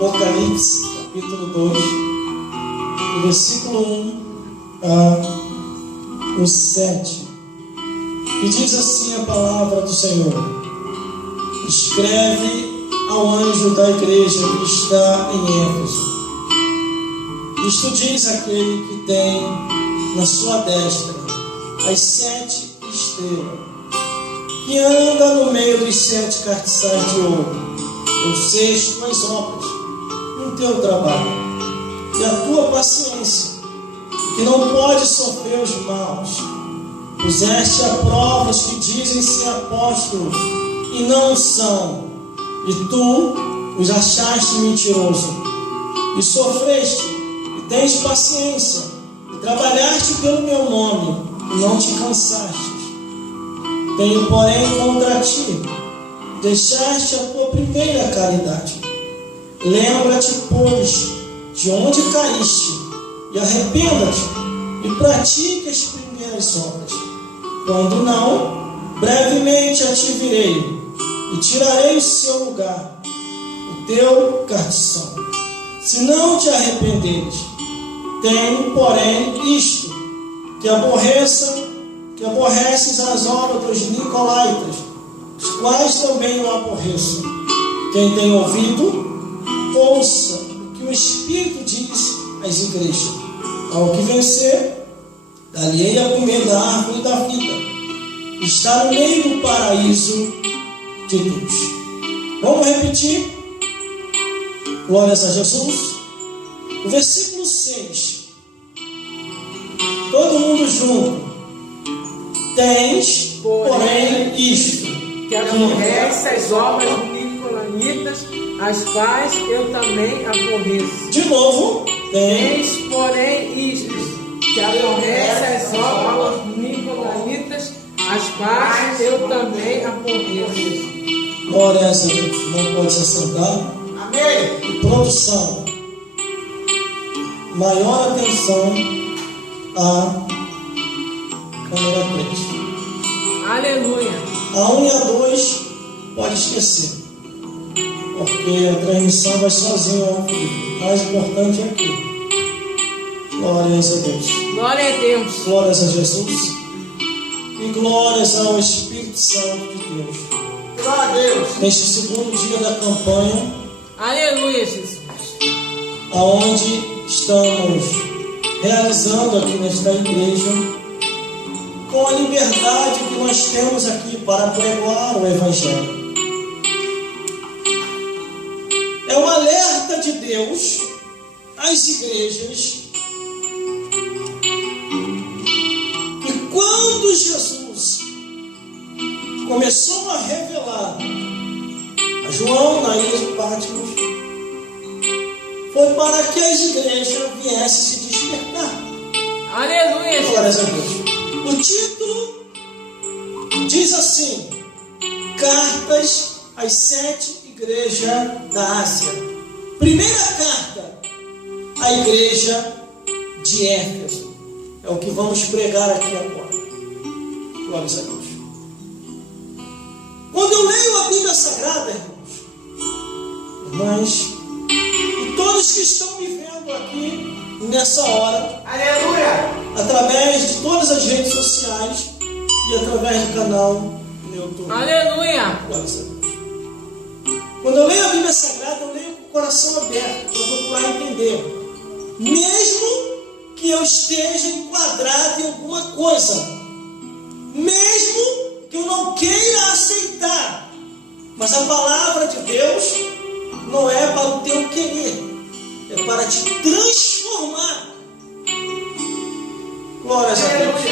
Apocalipse, capítulo 2, do versículo 1 ao 7, que diz assim a palavra do Senhor: escreve ao anjo da igreja que está em Éfeso. Isto diz aquele que tem na sua destra as 7 estrelas, que anda no meio dos 7 castiçais de ouro. Eu sei as tuas obras e o teu trabalho e a tua paciência, que não pode sofrer os maus. Puseste a prova os que dizem ser apóstolos e não são, e tu os achaste mentiroso. E sofreste, e tens paciência, e trabalhaste pelo meu nome, e não te cansaste. Tenho, porém, contra ti, deixaste a tua primeira caridade. Lembra-te, pois, de onde caíste, e arrependa-te, e pratique as primeiras obras. Quando não, brevemente a te virei, e tirarei o seu lugar, o teu castição. Se não te arrependeres, tenho, porém, isto, que aborreces as obras dos nicolaítas, os quais também eu aborreço. Quem tem ouvido, ouça o que o Espírito diz às igrejas. Ao que vencer, dar-lhe-ei a comer da árvore da vida, está no meio do paraíso de Deus. Vamos repetir? Glórias a Jesus. O versículo 6. Todo mundo junto. Tens, porém, isto, que aborrece as obras nicolaítas, as quais eu também aborreço. De novo. Tens, porém, isto, que aborrece as obras nicolaítas, as quais eu também aborreço. Glórias a Deus. Não pode se assentar. Amém. E produção. Maior atenção à câmera 3. Aleluia. A 1 e a 2 pode esquecer, porque a transmissão vai sozinha ao vivo. O mais importante é aqui. Glórias a Deus. Glória a Deus. Glórias a Jesus. E glórias ao Espírito Santo de Deus. Glória a Deus. Neste segundo dia da campanha, Aleluia, Jesus. aonde estamos realizando aqui nesta igreja, com a liberdade que nós temos aqui para pregar o Evangelho. É um alerta de Deus às igrejas que quando Jesus começou a revelar a João na ilha de Patmos, foi para que as igrejas viessem se despertar. Aleluia, Glórias a Jesus. Deus. O título diz assim: Cartas às 7 igrejas da Ásia. Primeira carta à igreja de Éfeso. É o que vamos pregar aqui agora. Glórias a Deus. Quando eu leio a Bíblia Sagrada, irmãs, e todos que estão me vendo aqui nessa hora, Aleluia. através de todas as redes sociais e através do canal no YouTube. Aleluia. Glórias a Deus. Quando eu leio a Bíblia Sagrada, eu leio com o coração aberto para procurar entender. Mesmo que eu esteja enquadrado em alguma coisa, mesmo que eu não queira aceitar, mas a palavra de Deus não é para o teu querer, é para te transformar. Glórias a Deus.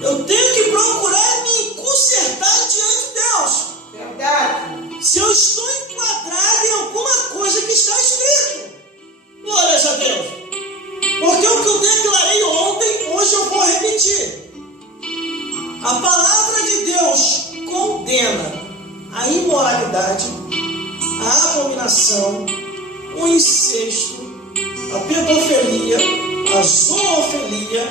Eu tenho que procurar me consertar diante de Deus. Verdade. Se eu estou enquadrado em alguma coisa que está escrito. Glórias a Deus. Porque o que eu declarei ontem, hoje eu vou repetir. A palavra de Deus condena a imoralidade, a abominação, o incesto, a pedofilia, a zoofilia,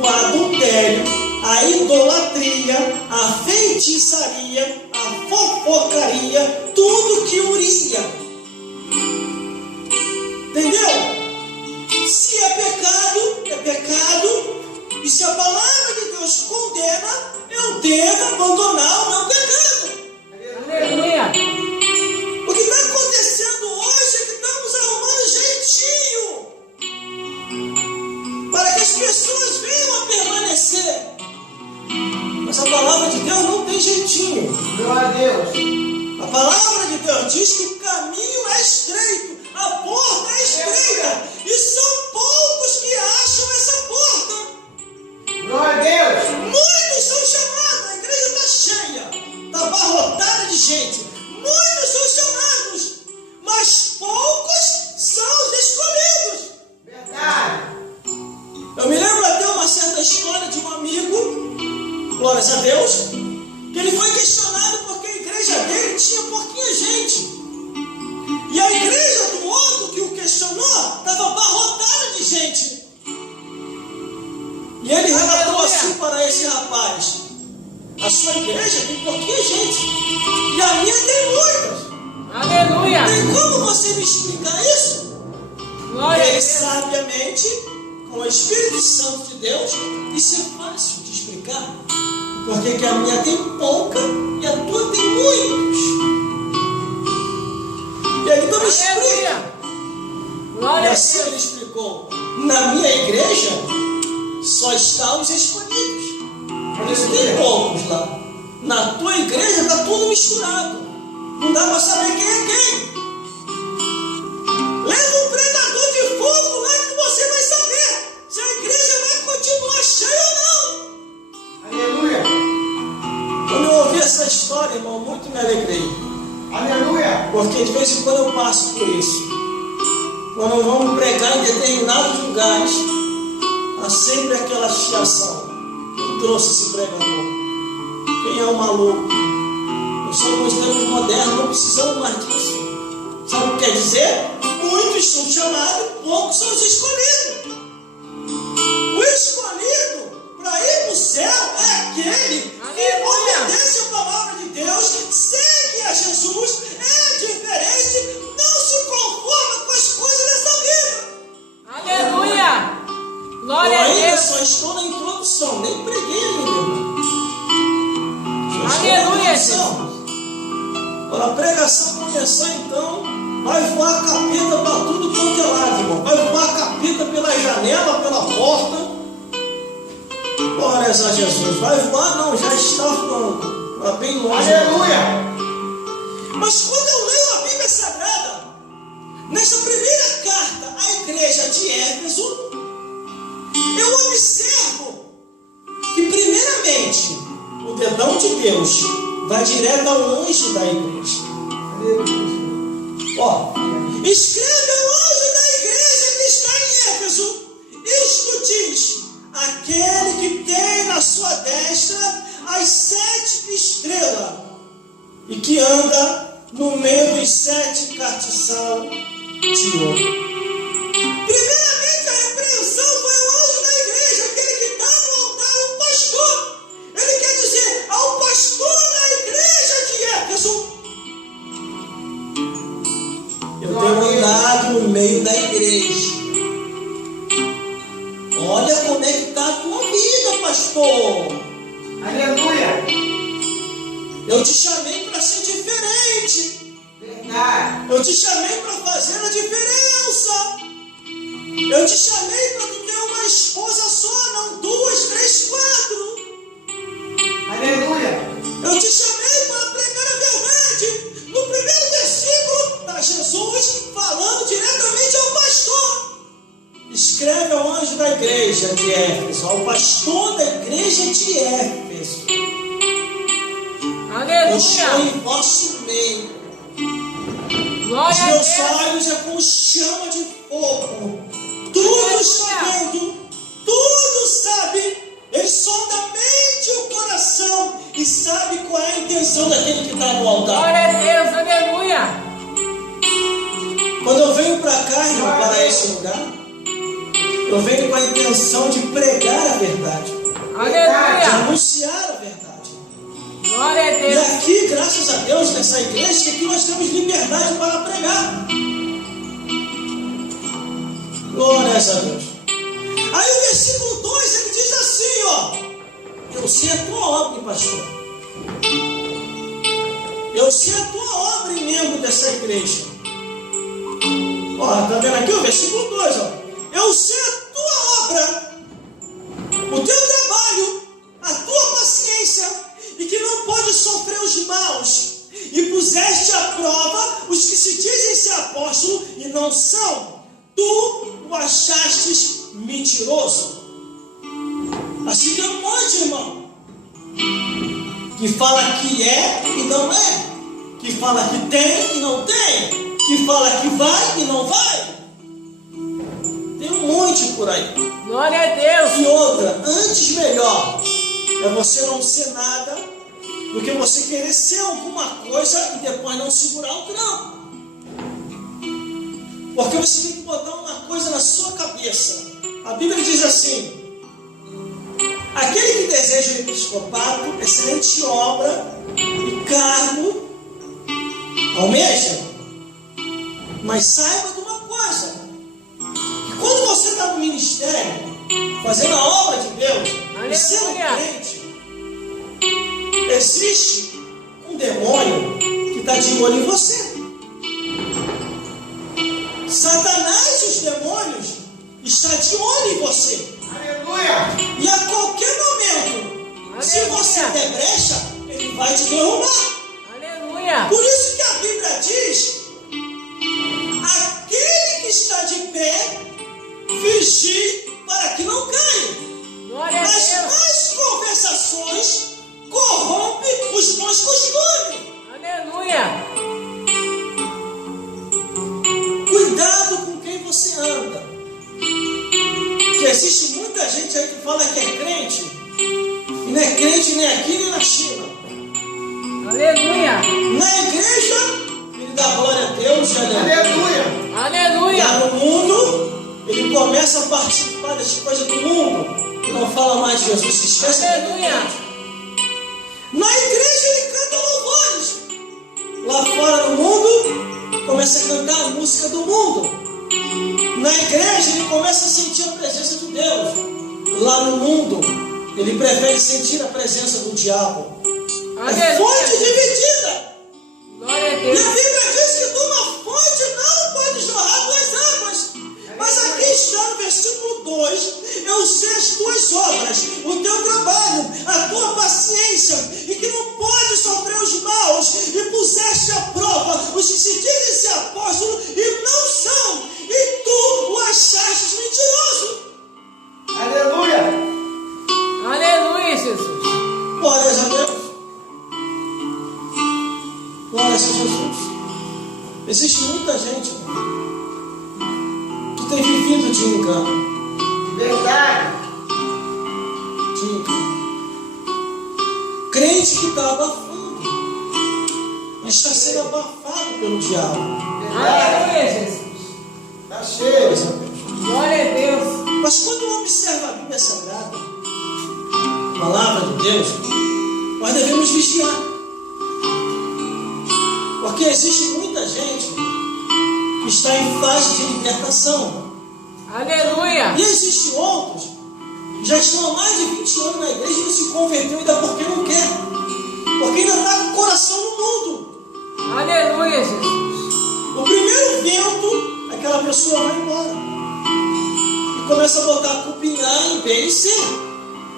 o adultério, a idolatria, a feitiçaria, a fofocaria, tudo que Uria Entendeu? Se é pecado, é pecado. E se a palavra de Deus condena, eu devo abandonar o meu pecado. Aleluia. O que está acontecendo hoje é que estamos arrumando jeitinho para que as pessoas venham a permanecer. Mas a palavra de Deus não tem jeitinho. Glória a Deus. A palavra de Deus diz que o caminho é estreito, a porta é estreita, e são poucos que acham essa porta. Glória a Deus. Muitos são chamados, a igreja está cheia, está abarrotada de gente. Muitos são chamados, mas poucos são os escolhidos. Verdade. Eu me lembro até uma certa história de um amigo, glórias a Deus, que ele foi questionado porque a igreja dele tinha pouquinha gente. E a igreja do outro que o questionou estava abarrotada de gente. E ele relatou assim para esse rapaz: a sua igreja tem pouquinha gente, e a minha tem muitas. Aleluia. Tem como você me explicar isso? Glória a Ele Deus. sabiamente, com o Espírito Santo de Deus, isso é fácil de explicar. Porque que a minha tem pouca e a tua tem muitos. E aí então me explica. Aleluia. E Glória a assim ele Deus. explicou: na minha igreja só estão os escolhidos. Por isso tem poucos lá. Na tua igreja está tudo misturado. Não dá para saber quem é quem. Leva um predador de fogo lá que você vai saber se a igreja vai continuar cheia ou não. Aleluia. Quando eu ouvi essa história, irmão, muito me alegrei. Aleluia. Porque de vez em quando eu passo por isso. Quando vamos pregar em determinados lugares, há sempre aquela chiação. Quem trouxe esse pregador? Quem é o maluco? Nós somos tempos modernos, não precisamos mais disso. Sabe o que quer dizer? Muitos são chamados, poucos são os escolhidos. O escolhido para ir para o céu é aquele que obedece a palavra de Deus, segue a Jesus, é diferente, não se conforma com as coisas dessa vida. Aleluia. Glória Eu a ainda Deus. só estou na introdução, nem preguei ainda, irmão. Só estou na Aleluia, introdução. Quando a pregação começar, então, vai voar capeta para tudo quanto é lado, irmão. Vai voar capeta pela janela, pela porta. Glórias a Jesus. Vai voar? Não, já está voando. Está bem longe. Aleluia. Mas quando eu leio a Bíblia Sagrada, nessa primeira carta à igreja de Éfeso, eu observo que, primeiramente, o dedão de Deus vai direto ao anjo da igreja. Ó, escreve ao anjo da igreja que está em Éfeso. Isto diz: aquele que tem na sua destra as 7 estrelas e que anda no meio dos 7 castiçal de ouro. Primeiramente, a repreensão foi o anjo da igreja, aquele que está no altar, o pastor. Ele quer dizer ao pastor da igreja de Éfeso: eu tenho andado no meio da igreja. Olha como é que está a tua vida, pastor. Aleluia. Eu te chamei para ser diferente. Verdade. Eu te chamei para fazer a diferença. Eu te chamei para tu ter uma esposa só, não 2, 3, 4. Aleluia. Eu te chamei para pregar a verdade. No primeiro versículo está Jesus falando diretamente ao pastor. Escreve ao anjo da igreja de Éfeso, ao pastor da igreja de Éfeso: eu estou Aleluia. em vosso meio. Os Glória a meus Deus. olhos é como chama de fogo. Tudo está vendo, tudo sabe. Ele sonda a mente e o coração e sabe qual é a intenção daquele que está no altar. Glória a Deus. Aleluia. Quando eu venho para cá, irmão, para esse lugar, eu venho com a intenção de pregar a verdade, de Aleluia. anunciar a verdade. Glória a E Deus. aqui, graças a Deus, nessa igreja, aqui nós temos liberdade para pregar. Glórias a Deus. Aí o versículo 2, ele diz assim, ó. Eu sei a tua obra, pastor. Eu sei a tua obra em membro dessa igreja. Ó, tá vendo aqui o versículo 2, ó. Eu sei a tua obra, o teu trabalho, a tua paciência, e que não pode sofrer os maus, e puseste à prova os que se dizem ser apóstolo e não são. Tu o achastes mentiroso. Assim que é um monte, irmão, que fala que é e não é, que fala que tem e não tem, que fala que vai e não vai. Tem um monte por aí. Glória a Deus. E outra, antes melhor é você não ser nada do que você querer ser alguma coisa e depois não segurar o trampo. Porque você tem que botar uma coisa na sua cabeça. A Bíblia diz assim: aquele que deseja o episcopato, excelente obra e cargo almeja. Mas saiba de uma coisa, que quando você está no ministério, fazendo a obra de Deus, e sendo crente, existe um demônio que está de olho em você. Satanás e os demônios estão de olho em você. Aleluia! E a qualquer momento, se você der brecha, ele vai te derrubar. Aleluia! Por isso que a Bíblia diz: aquele que está de pé, vigie para que não caia. Glória a As Deus! más conversações corrompem os bons costumes. Aleluia! Cuidado com quem você anda. Porque existe muita gente aí que fala que é crente, e não é crente nem aqui nem na China. Aleluia! Na igreja, ele dá glória a Deus, Aleluia! Aleluia! lá no mundo, ele começa a participar das coisas do mundo e não fala mais de Jesus, se esquece. Aleluia! Na igreja ele canta louvores. Lá fora no mundo, começa a cantar a música do mundo. Na igreja ele começa a sentir a presença de Deus. Lá no mundo, ele prefere sentir a presença do diabo. É fonte dividida. Glória a E Deus! a Bíblia diz que de uma fonte não pode jorrar duas águas. Mas aqui está no versículo 2: eu sei as tuas obras, o teu trabalho, a tua paciência, e que não pode sofrer os maus, e puseste à prova os que se dizem ser apóstolos e não são, e tu o achaste mentiroso. Aleluia! Aleluia, Jesus! Glórias a Deus. Glórias a Jesus. Existe muita gente que tem vivido de engano. Verdade! De engano. Crente que está abafando, está sendo abafado pelo diabo. Aleluia, Jesus! Está cheio! Glórias a Deus. Glória a Deus! Mas quando eu observo a Bíblia Sagrada, a palavra de Deus, nós devemos vigiar. Porque existe muita gente que está em fase de libertação. Aleluia! E existem outros que já estão há mais de 20 anos na igreja e não se converteu ainda porque não quer. Porque ainda está com o coração no mundo. Aleluia, Jesus! O primeiro vento, aquela pessoa vai embora. E começa a botar a culpa em A, em B e C.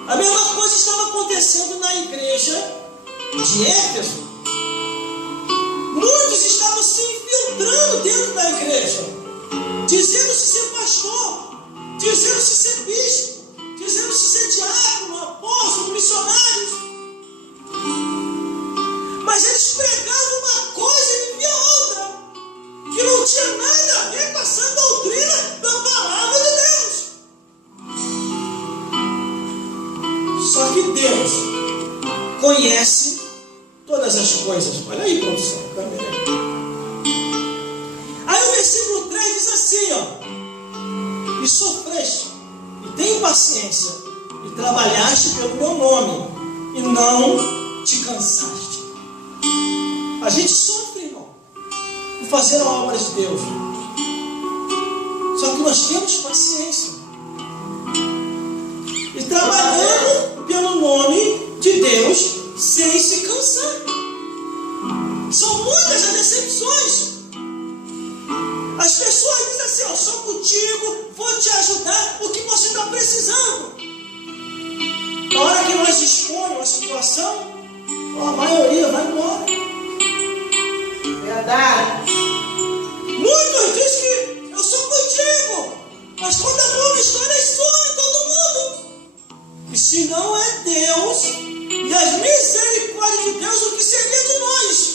A mesma coisa estava acontecendo na igreja de Éfeso. Muitos estavam se infiltrando dentro da igreja, dizendo-se ser pastor, dizendo-se ser bispo, dizendo-se ser diácono, apóstolo, missionários. Mas eles pregavam uma coisa e viviam outra, que não tinha nada a ver com a sã doutrina da palavra de Deus. Só que Deus conhece todas as coisas. Olha aí, produção, câmera aí. Aí o versículo 3 diz assim, ó: e sofreste, e tem paciência, e trabalhaste pelo meu nome, e não te cansaste. A gente sofre, irmão, por fazer a obra de Deus. Só que nós temos paciência. As pessoas dizem assim, ó, sou contigo, vou te ajudar, o que você está precisando. Na hora que nós expomos a situação, ó, a maioria vai embora. Verdade. Muitos dizem que eu sou contigo, mas quando a boa história some todo mundo. E se não é Deus e as misericórdias de Deus, o que seria de nós?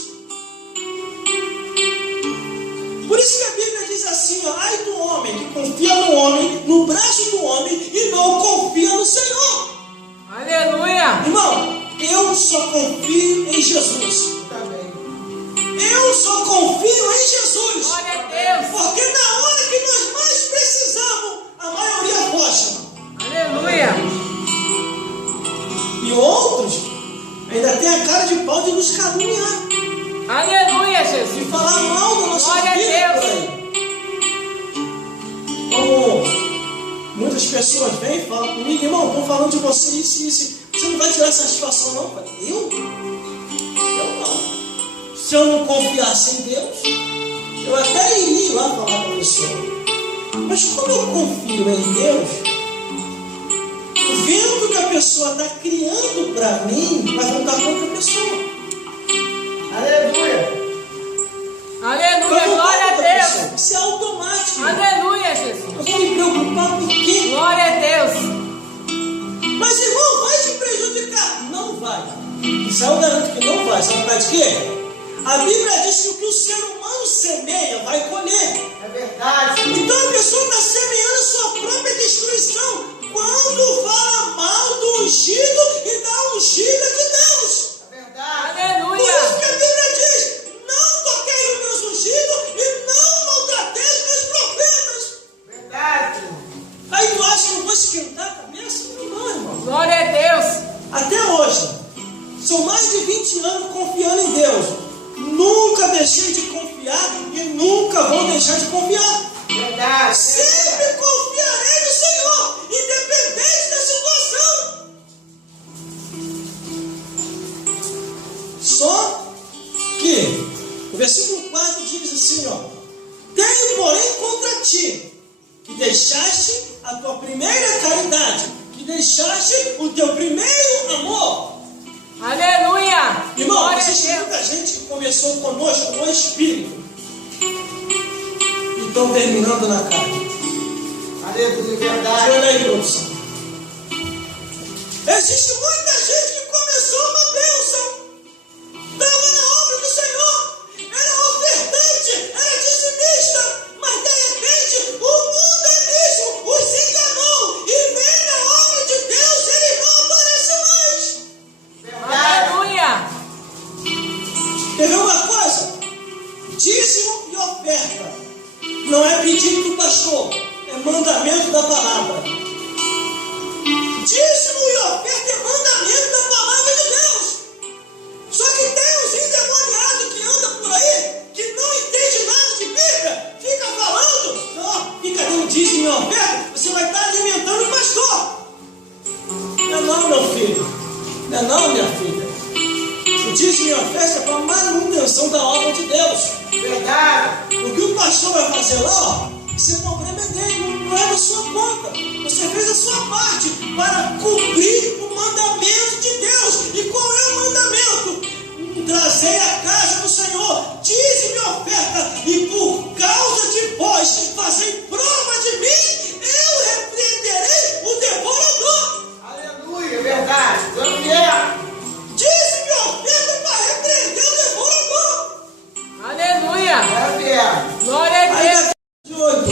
Por isso que a Bíblia diz assim, ó, ai do homem que confia no homem, no braço do homem e não confia no Senhor. Aleluia! Irmão, eu só confio em Jesus. Eu só confio em Jesus. Glória a Deus! Porque na hora que nós mais precisamos, a maioria foge. Aleluia! E outros ainda tem a cara de pau de nos caluniar. Aleluia, Jesus! De falar mal da nossa Glória a vida por Deus. aí. Como muitas pessoas vêm e falam comigo, irmão, estou falando de você isso e isso. Você não vai tirar satisfação não? Eu falei, eu não. Se eu não confiasse em Deus, eu até iria lá falar com a pessoa. Mas como eu confio em Deus, o vento que a pessoa está criando para mim vai voltar contra a pessoa. Aleluia. Aleluia! Glória a Deus! Isso é automático. Aleluia, Jesus! Eu vou me preocupar por quê? Glória a Deus! Mas irmão, vai te prejudicar? Não vai. Isso eu garanto que não vai. Sabe por causa de quê? A Bíblia diz que o que o ser humano semeia vai colher. É verdade. Então a pessoa está semeando a sua própria destruição quando fala mal do ungido e da ungida de Deus. É verdade. Por Aleluia! isso que a Bíblia diz, não toquei nos meus ungidos e não maltratei os meus profetas. Verdade. Aí tu acha que eu vou esquentar a cabeça? Não, irmão. Glória a Deus! Até hoje, são mais de 20 anos confiando em Deus. Nunca deixei de confiar e nunca vou deixar de confiar. Verdade. Sempre confiarei no Senhor, independente da situação. Só que o versículo 4 diz assim, ó: tenho, porém, contra ti, que deixaste a tua primeira caridade, que deixaste o teu primeiro amor. Aleluia! Irmão, Glória a existe Deus! muita gente que começou conosco no Espírito e estão terminando na carne. Aleluia. Verdade. Olha aí, produção. Existe muita gente que começou uma bênção, estava na obra do Senhor, era ofertante, era dizimista, mas de repente o mundo mesmo os enganou e vem na obra de Deus, ele não aparece mais. Verdade. Aleluia! Quer ver uma coisa? Dízimo e oferta não é pedido do pastor, é mandamento da palavra. Dízimo e oferta é mandamento da palavra de Deus. Só que tem uns endemoniados que andam por aí, que não entende nada de Bíblia, fica falando, ó, fica dando dízimo e oferta, você vai estar alimentando o pastor. Não é não, meu filho. Não é não, minha filha. O dízimo e oferta é para manutenção da obra de Deus. Verdade. O que o pastor vai fazer lá, ó, esse problema é dele, não é da sua conta. Você fez a sua parte para cumprir o mandamento de Deus. E qual é o mandamento? Trazei a casa do Senhor, dízimo e oferta, e por causa de vós fazei prova de mim, eu repreenderei o devorador. Aleluia. Verdade. Glória. Dízimo e oferta para repreender o devorador. Aleluia! Glória. Glória a Aí Deus! daqui de 8.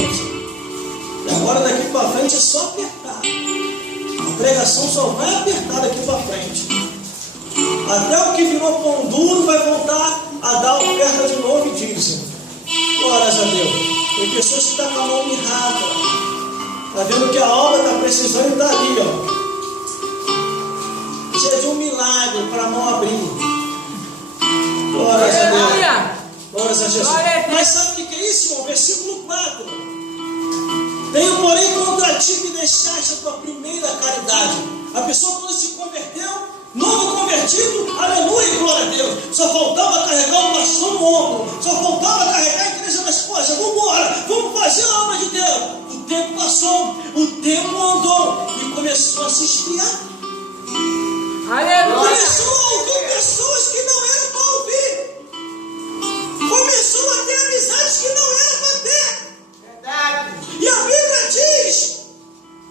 E agora daqui para frente é só apertar. A pregação só vai apertar daqui para frente. Até o que virou pão duro vai voltar a dar oferta de novo e dízimo. Glórias a Deus. Tem pessoas que estão com a mão mirrada. Está vendo que a obra está precisando e está ali, ó. Precisa de um milagre para a mão abrir. Glórias a Deus. Aleluia! Glórias a Jesus. Glória a Deus. Mas sabe o que é isso, irmão? Versículo 4. Tenho, porém, contra ti que deixaste a tua primeira caridade. A pessoa quando se converteu, novo convertido, aleluia, glória a Deus. Só faltava carregar o pastor no ombro, só faltava carregar a igreja nas costas. igreja, vamos embora, vamos fazer a obra de Deus. O tempo passou, o tempo andou e começou a se esfriar. Aleluia. Começou a ouvir pessoas que não eram para ouvir. Começou a ter amizades que não eram para ter. Verdade. E a Bíblia diz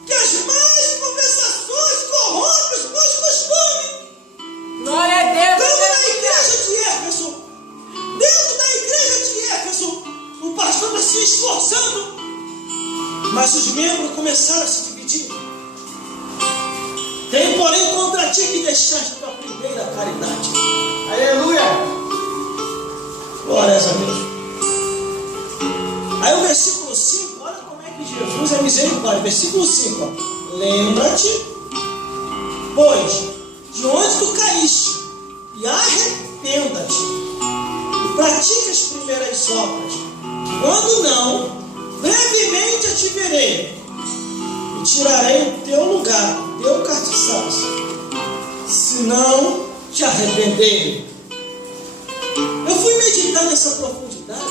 que as más conversações corrompem os bons costumes. Glória a Deus. Estamos na Aleluia. igreja de Éfeso. Dentro da igreja de Éfeso, o pastor está se esforçando, mas os membros começaram a se dividir. Tenho, porém, contra ti que deixaste a tua primeira caridade. Aleluia. Glórias a Deus. Aí o versículo 5, olha como é que Jesus é misericórdia. Versículo 5, ó. Lembra-te, pois, de onde tu caíste, e arrependa-te, e pratique as primeiras obras. Quando não, brevemente eu te verei, e tirarei o teu lugar, o teu castiçaço, se não te arrepender. Eu fui meditar nessa profundidade.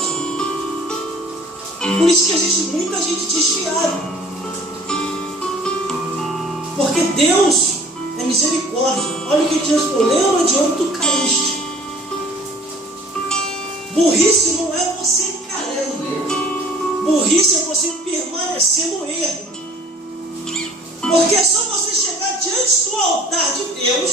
Por isso que existe muita gente desfiada. Porque Deus é misericórdia. Olha o que Deus falou: lembra de onde tu caíste. Burrice não é você cair. Burrice é você permanecer no erro. Porque é só você chegar diante do altar de Deus,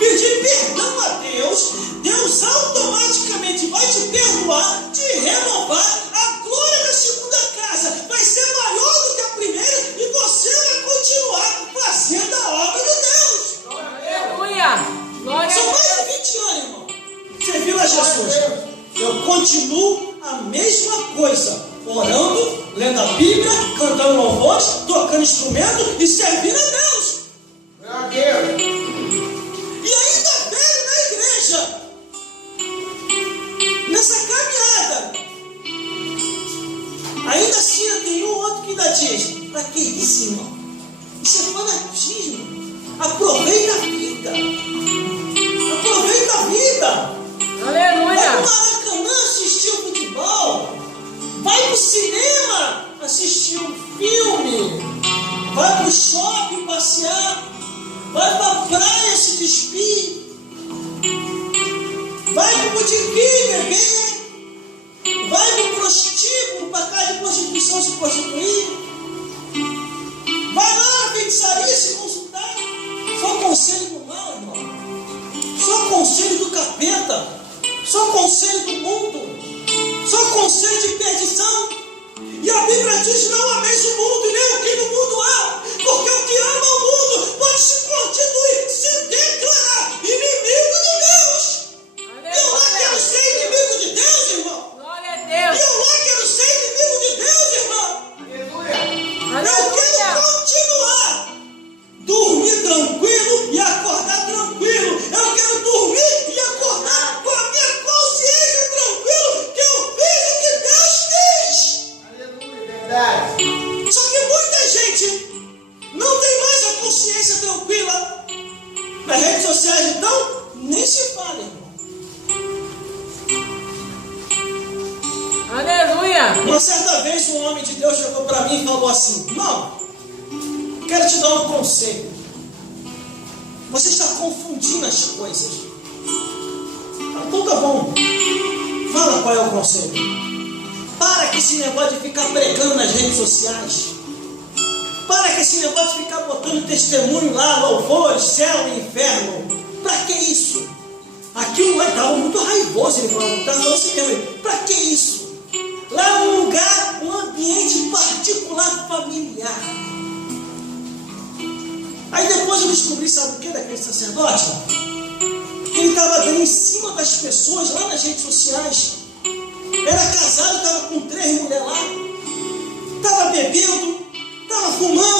pedir perdão a Deus, Deus automaticamente vai te perdoar, te renovar. A glória da segunda casa vai ser maior do que a primeira e você vai continuar fazendo a obra de Deus. Aleluia. Glória São a mais Deus. de 20 anos, irmão. Servindo a Jesus. Eu continuo a mesma coisa. Orando, lendo a Bíblia, cantando louvores, tocando instrumento e servindo a Deus. Glória a Deus. E ainda velho na igreja, nessa caminhada. Ainda assim eu tenho um outro que ainda diz: para que isso, irmão? Isso é fanatismo. Aproveita a vida. Aproveita a vida. Vai Aleluia. pro Maracanã assistir o futebol. Vai pro cinema assistir um filme. Vai pro shopping passear. Vai pra praia se despir. Vai pro botequim beber. Vai pro prostíbulo, pra casa de prostituição se prostituir. Vai lá na feitiçaria se consultar. Só conselho do mal, irmão. Só conselho do capeta. Só conselho do mundo. Só conselho de perdição. E a Bíblia diz: não ameis o mundo e nem o que no mundo há, porque o que ama o mundo pode se constituir, se declarar inimigo de Deus. E eu lá quero ser inimigo de Deus, irmão. Glória a E Deus. eu lá quero ser inimigo de Deus, irmão. Aleluia. Eu quero continuar dormir tranquilo e acordar tranquilo. Eu quero dormir e acordar com a minha consciência tranquila, que eu fiz o que Deus fez. Aleluia. Verdade. Só que muita gente não tem mais a consciência tranquila. Nas redes sociais, então, nem se fala, irmão. Aleluia. Uma certa vez um homem de Deus chegou para mim e falou assim: irmão, quero te dar um conselho. Você está confundindo as coisas. Então tá bom. Fala qual é o conselho. Para com esse negócio de ficar pregando nas redes sociais. Para com esse negócio de ficar botando testemunho lá, louvores, céu e inferno. Para que isso? Aquilo lá estava muito raivoso. Ele falou assim mesmo: para que isso? Lá é um lugar, um ambiente particular, familiar. Aí depois eu descobri, sabe o que, daquele sacerdote? Que ele estava dando em cima das pessoas lá nas redes sociais. Era casado, estava com 3 mulheres lá. Estava bebendo, estava fumando.